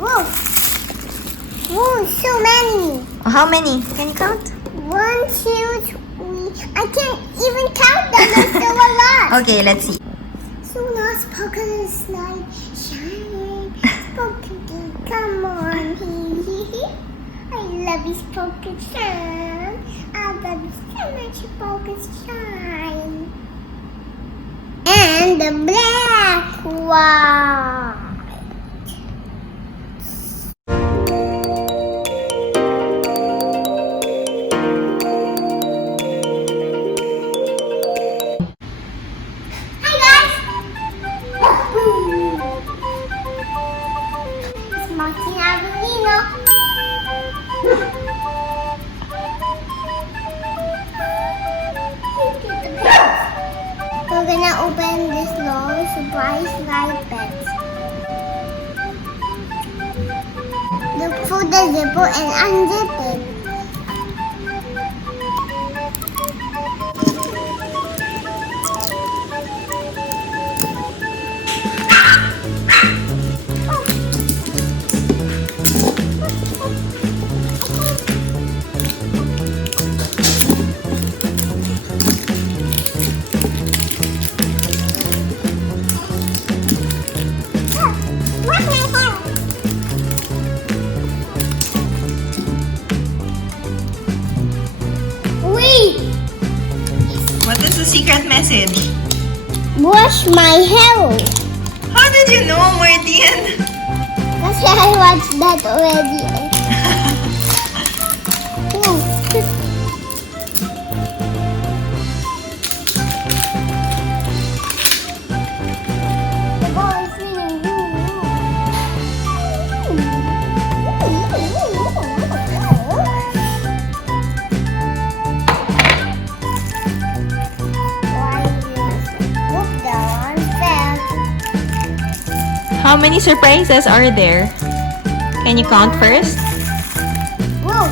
Whoa! Whoa, so many! How many? Can you count? 1, 2, 3. I can't even count them. There's still a lot. Okay, let's see. So now Sparkle is like shining. Sparkle, come on. I love you, Sparkle shine. I love you so much, Sparkle shine. And the black one. Martine Avelino. We're gonna open this L.O.L surprise light pets. Look for the zipper and unzip it. What is the secret message? Wash my hair. How did you know, Martine? Kasi I watched that already. The ball is feeling How many surprises are there? Can you count first? Whoa!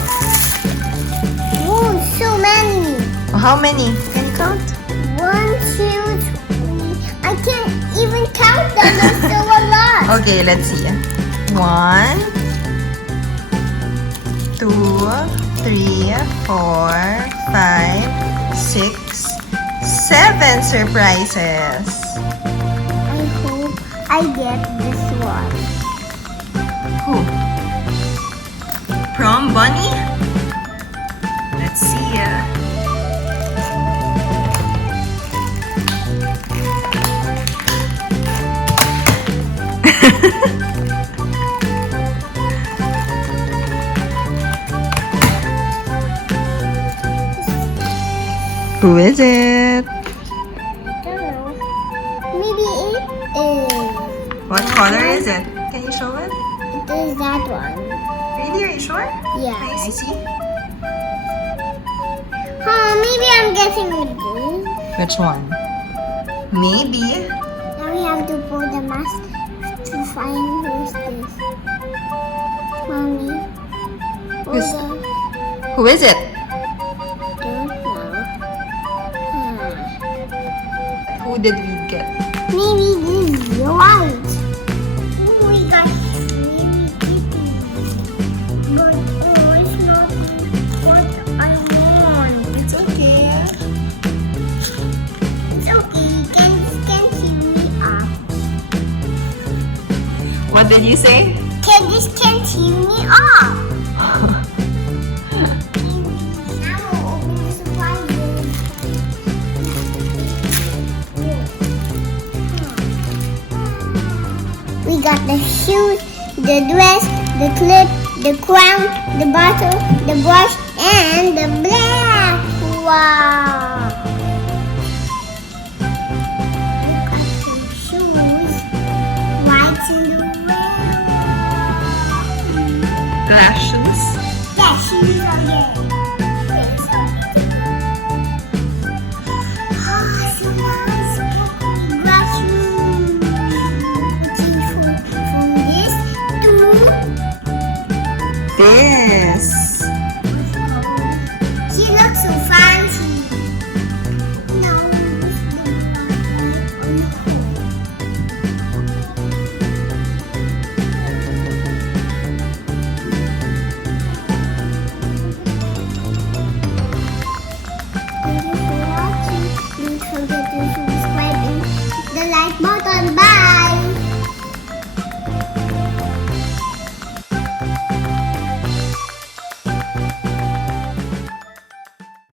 Whoa, so many! How many? Can you count? 1, 2, 3. I can't even count them. There's still a lot. Okay, let's see. 1, 2, 3, 4, 5, 6, 7 surprises. I hope I get this one. Who? Prom Bunny? Let's see. Who is it? I don't know. Maybe it is. What color is it? Can you show it? It is that one. Really? Are you sure? Yeah. I see. Oh, maybe I'm getting this. Which one? Maybe. Now we have to pull the mask to find who's this. Mommy. Who's- the... Who is it? Don't know. Who did we get? Maybe this is white. Oh my gosh, really pretty. But oh, it's not what I want. It's okay. It's okay. Can chew me up. What did you say? This can chew me up. Now we'll open the surprises. We got the shoes, the dress, the clip, the crown, the bottle, the brush, and the black. Wow! Look at the shoes. White in the red. Glass shoes. Yeah, shoes are there. Oh, so nice. Glass shoes. From this to This.